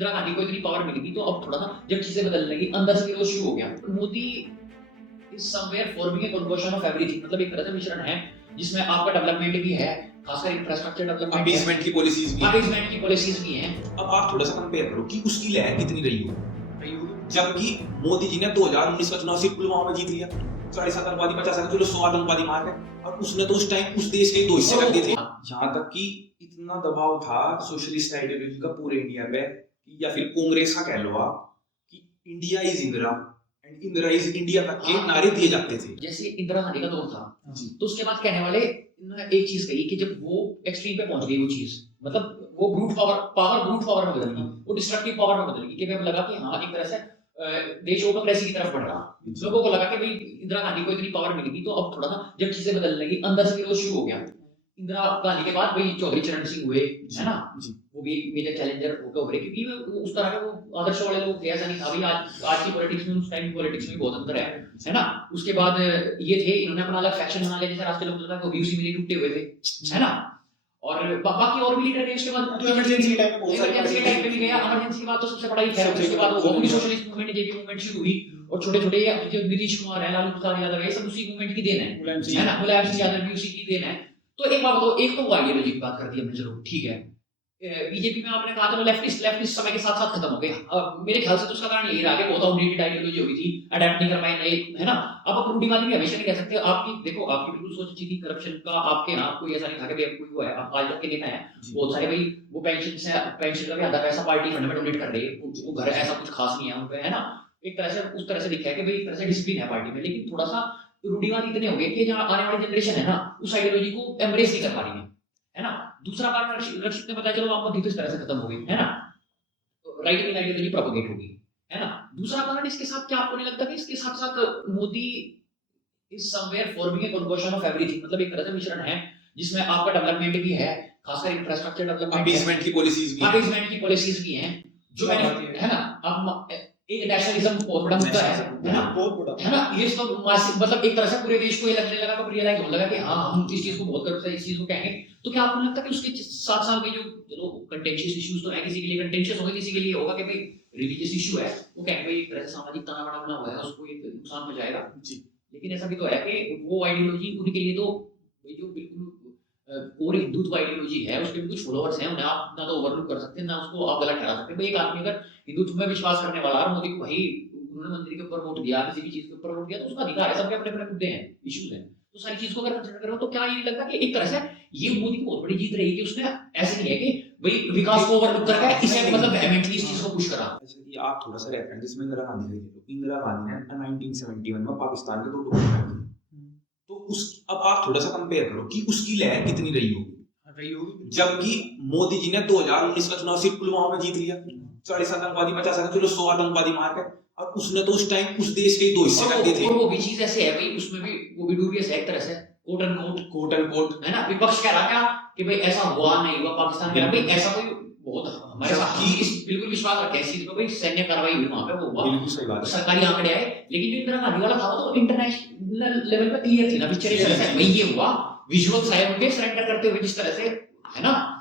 इंदिरा गांधी को इतनी पावर मिली थी, तो अब थोड़ा सा जब चीजें बदलने लगी अंदर से विरोध शुरू हो गया। Modi is somewhere forming a composition of everything, मतलब एक तरह से मिश्रण है जिसमें आपका डेवलपमेंट भी है, खासकर इंफ्रास्ट्रक्चर डेवलपमेंट, अपीसमेंट की पॉलिसीज भी हैं। अब आप थोड़ा सा कंपेयर करो कि उसकी लहर कितनी रही हो, जबकि मोदी जी ने 2019 का चुनाव सिर्फ पुलवामा में जीत लिया, 40 आतंकवादी 50 चलो 100 आतंकवादी मार गए, और उसने तो उस टाइम उस देश के 2 हिस्से कर दिए थे। यहाँ तक कि इतना दबाव था सोशलिस्ट आइडियोलॉजी का पूरे इंडिया पे, या फिर कांग्रेस का कह लो आप, कि India is Indira and Indira is India तक के नारे दिए जाते थे। जैसे इंदिरा गांधी का दौर था तो उसके बाद कहने वाले एक चीज कही कि जब वो एक्सट्रीम पे पहुंच गई वो चीज, मतलब वो ब्रूट पावर में बदल गई, वो डिस्ट्रक्टिव पावर में बदल गई, कि हमें लगा कि हाँ एक तरह से देश ऑटोक्रेसी की तरफ बढ़ रहा। लोगों को लगा कि भाई इंदिरा गांधी को इतनी पावर मिली थी, तो अब थोड़ा सा जब चीजें बदलने लगी अंदर से विरोध शुरू हो गया। इंदिरा गांधी के बाद भाई चौधरी चरण सिंह हुए, है ना, वो भी मेजर चैलेंजर होकर उभरे, क्योंकि वो उस तरह के वो आदर्श वाले लोग थे। ऐसा नहीं था भाई आज की पॉलिटिक्स में उस टाइम की पॉलिटिक्स में बहुत अंतर है ना। उसके बाद ये थे, इन्होंने अपना अलग फैक्शन बना लिया, जैसे राष्ट्रीय लोकदल का, वो भी उसी में टूटे हुए थे, है ना। और बाकी और भी लीडर थे उसके बाद, इमरजेंसी टाइम में बहुत सारी इमरजेंसी टाइम पे भी गया। इमरजेंसी के बाद तो सबसे बड़ा ही खैर, उसके बाद वो सोशलिस्ट मूवमेंट, जेपी मूवमेंट शुरू हुई, और छोटे-छोटे जो नीतीश कुमार है, लालू प्रसाद यादव, ये सब उसी मूवमेंट की देन है ना, मुलायम सिंह यादव भी उसी की देन है। तो एक बात बताओ, एक तो वो आइडियोलॉजी की बात कर दी हमने, चलो ठीक है। बीजेपी में आपने कहा था वो लेफ्टिस्ट समय के साथ-साथ खत्म हो गए। अब मेरे ख्याल से तो उसका कारण यही रहा कि बहुत आउटडेटेड आइडियोलॉजी हो गई थी, अडॉप्ट नहीं कर पाए नए, है ना। अब आप रूढ़िवादी भी हमेशा नहीं कह सकते। आपकी देखो, आपकी बिल्कुल सोच अच्छी थी करप्शन का, आपके यहाँ कोई ऐसा नहीं था कि कोई वो है, आप आज तक के नेता हैं बहुत सारे भाई, वो पेंशन का भी आधा पैसा पार्टी फंड में डोनेट कर रहे हैं, वो घर ऐसा कुछ खास नहीं है उन पे, है ना। एक तरह से उस तरह से दिखा है कि भाई एक तरह से डिसिप्लिन है पार्टी में, लेकिन थोड़ा सा रूढ़िवाद इतने हो गए कि जहाँ आने वाली जनरेशन है ना, उस आइडियोलॉजी को एम्ब्रेस नहीं कर पा रही है ना। दूसरा बात रक्षित ने बताया, चलो आपको इस तरह से खत्म हो गई, है ना, राइट विंग आइडियोलॉजी प्रोपेगेट होगी, है ना। दूसरा कारण इसके साथ क्या आपको नहीं लगता कि इसके साथ साथ Modi is somewhere forming a composition of everything, मतलब एक तरह से मिश्रण है जिसमें आपका डेवलपमेंट भी है, खासकर इंफ्रास्ट्रक्चर डेवलपमेंट, अपीसमेंट की पॉलिसीज भी हैं, जो है ना। अब एक नेशनलिज्म बहुत बड़ा मुद्दा है ना, बहुत बड़ा, है ना। ये तो मतलब एक तरह से पूरे देश को ये लगने लगा, कब रियलाइज होने लगा कि हाँ हम इस चीज को बहुत गर्व से इस चीज को कहेंगे। तो क्या आपको लगता है कि उसके साथ साथ में जो चलो कंटेंशियस इश्यूज तो है, किसी के लिए कंटेंशियस होगा, किसी के लिए होगा कि भाई रिलीजियस इशू है, वो कहेंगे भाई एक तरह से सामाजिक तनाव बना हुआ है, उसको एक नुकसान पहुंचाएगा जी। लेकिन ऐसा भी तो है कि वो आइडियोलॉजी उनके लिए तो जो बिल्कुल और हिंदुत्व आइडियोलॉजी है, उसके भी कुछ फॉलोअर्स हैं, उन्हें आप ना तो ओवरलुक कर सकते हैं, ना उसको आप गलत ठहरा सकते हैं। भाई एक आदमी अगर हिंदुत्व में विश्वास करने वाला और मोदी को भाई उन्होंने मंदिर के ऊपर वोट दिया, किसी भी चीज के ऊपर वोट दिया, तो उसका अधिकार है, सबके अपने अपने मुद्दे हैं, इश्यूज हैं, तो सारी चीज को अगर कंसीडर करो तो क्या ये लगता है कि एक तरह से ये मोदी की बहुत बड़ी जीत रही कि उसने ऐसे नहीं है कि भाई विकास को ओवरलुक करके इसे मतलब वेहेमेंटली इस चीज को पुश करा। कि आप थोड़ा सा रेफरेंस जिसमें इंदिरा गांधी का ले लो, इंदिरा गांधी ने 1971 में पाकिस्तान के 2 टुकड़े कर दिए, तो उस अब आप थोड़ा सा कंपेयर करो कि उसकी लहर कितनी रही होगी, जबकि मोदी जी ने 2019 का चुनाव सिर्फ पुलवामा में जीत लिया, 40 आतंकवादी 50 चलो 100 आतंकवादी मार गए, और उसने तो उस टाइम उस देश के 2 हिस्से कर दिए थे। और वो भी चीज ऐसे है भाई, उसमें भी वो भी डूबियस है एक तरह से, कोट एंड कोट, है ना। विपक्ष कह रहा क्या कि भाई ऐसा हुआ नहीं हुआ, पाकिस्तान कह रहा भाई ऐसा कोई बहुत हमारे साथ बिल्कुल विश्वास रखे इस चीज पे, भाई सैन्य कार्रवाई हुई वहां पे, वो हुआ, बिल्कुल सही बात है, सरकारी आंकड़े आए। लेकिन जो इंदिरा गांधी वाला था वो तो इंटरनेशनल लेवल पे क्लियर थी ना, पिक्चर भाई ये हुआ, विजुअल्स आए उनके सरेंडर करते हुए जिस तरह से, है ना।